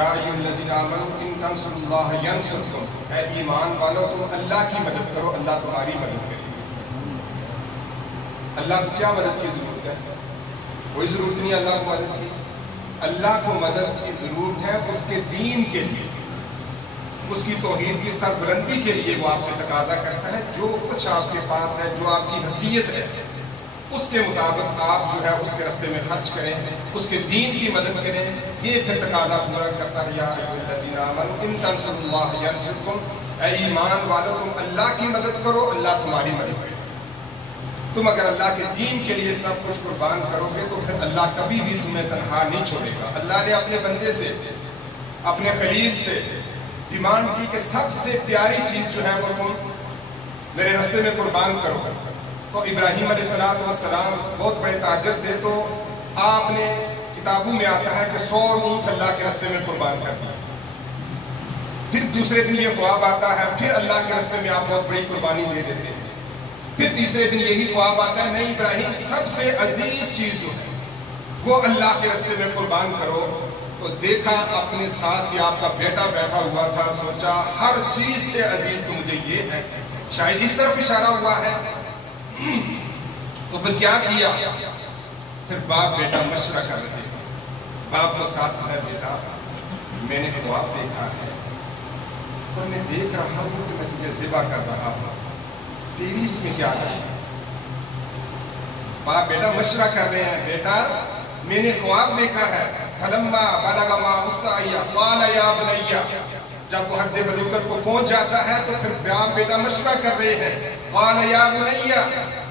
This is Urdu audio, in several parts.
یا ایھا الذین آمنوا ان تنصروا اللہ ینصرکم، اے ایمان والو تم اللہ کی مدد کرو، اللہ تمہاری مدد کرے گا۔ اللہ کو کیا مدد کی ضرورت ہے؟ کوئی ضرورت نہیں اللہ کو مدد کی۔ اللہ کو مدد کی ضرورت ہے اس کے دین کے لیے، اس کی توحید کی سربلندی کے لیے۔ وہ آپ سے تقاضا کرتا ہے جو کچھ آپ کے پاس ہے، جو آپ کی حیثیت ہے، اس کے مطابق آپ جو ہے اس کے راستے میں خرچ کریں، اس کے دین کی مدد کریں۔ یہ پھر تقاضا پورا کرتا ہے، یا ایھا الذین آمنوا ان تنصروا اللہ ینصرکم، اے ایمان والو تم اللہ کی مدد کرو، اللہ تمہاری مدد کرے۔ تم اگر اللہ کے دین کے لیے سب کچھ قربان کرو گے تو پھر اللہ کبھی بھی تمہیں تنہا نہیں چھوڑے گا۔ اللہ نے اپنے بندے سے، اپنے خلیل سے ڈیمانڈ کی کہ سب سے پیاری چیز جو ہے وہ تم میرے راستے میں قربان کرو۔ تو ابراہیم علیہ السلام بہت بڑے تاجر تھے، تو آپ نے کتابوں میں آتا ہے کہ 100 اونٹ اللہ کے راستے میں قربان کر دیا۔ پھر دوسرے دن یہ خواب آتا ہے، پھر اللہ کے راستے میں آپ بہت بڑی قربانی دے دیتے ہیں۔ پھر تیسرے دن یہی خواب آتا ہے، نہیں ابراہیم سب سے عزیز چیز جو ہے وہ اللہ کے راستے میں قربان کرو۔ تو دیکھا اپنے ساتھ ہی آپ کا بیٹا بیٹھا ہوا تھا، سوچا ہر چیز سے عزیز تو مجھے یہ ہے، شاید اس طرف اشارہ ہوا ہے۔ تو پھر کیا کیا؟ پھر باپ بیٹا مشورہ کر رہے ہیں، باپ کو ساتھ ہے، بیٹا میں نے خواب دیکھا ہے اور میں دیکھ رہا ہوں کہ میں تجھے ذبح کر رہا ہوں، تیری اس میں کیا ہے؟ باپ بیٹا مشورہ کر رہے ہیں، بیٹا میں نے خواب دیکھا ہے، فلما بلغ معه السعي قال يا بني، جب وہ حد بلوغت کو پہنچ جاتا ہے تو پھر باپ بیٹا مشورہ کر رہے ہیں، قال يا بني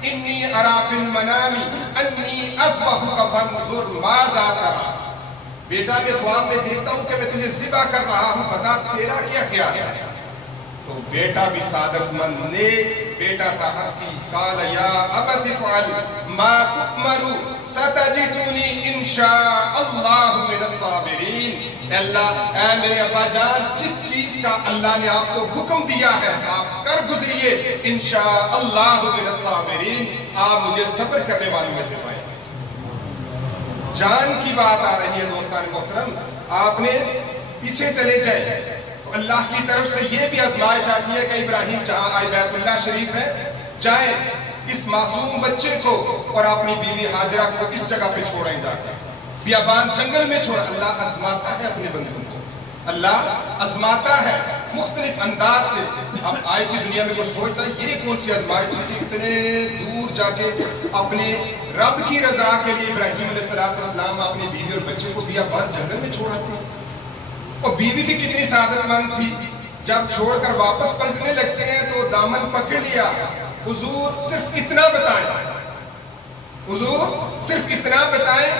انی ارى في المنام انی اذبحك فانظر ماذا ترى، بیٹا میں خواب میں دیکھتا ہوں کہ میں تجھے ذبح کر رہا ہوں، بتا تیرا کیا خیال ہے؟ تو بیٹا بھی صادق مند نیک بیٹا تھا، عرض کی قال یا ابت افعل ما تؤمر ستجدنی انشاء اللہ من الصابرین، اے اللہ اے میرے ابا جان جس چیز کا اللہ نے آپ کو حکم دیا ہے آپ کر گزریے، انشاء اللہ من الصابرین، آپ مجھے صبر کرنے والوں میں سے پائیں۔ جان کی بات آ رہی ہے دوستان محترم، آپ نے پیچھے چلے جائیں تو اللہ کی طرف سے یہ بھی آزمائش آتی ہے کہ ابراہیم جہاں آئے بیت اللہ شریف ہے، جائیں اس معصوم بچے کو اور اپنی بیوی حاجرہ کو اس جگہ پہ چھوڑیں جا کے، بیابان جنگل میں چھوڑا۔ اللہ آزماتا ہے اپنے بندوں کو، اللہ آزماتا ہے مختلف انداز سے۔ اب آج کی دنیا میں کوئی سوچتا ہے یہ کون سی آزمائش ہے کہ اتنے دور جا کے اپنے رب کی رضا کے لیے ابراہیم علیہ السلام اپنی بیوی اور بچے کو بیابان جنگل میں چھوڑاتے ہیں۔ اور بیوی بھی کتنی سعادت مند تھی، جب چھوڑ کر واپس پلٹنے لگتے ہیں تو دامن پکڑ لیا، حضور صرف اتنا بتائیں، حضور صرف اتنا بتائیں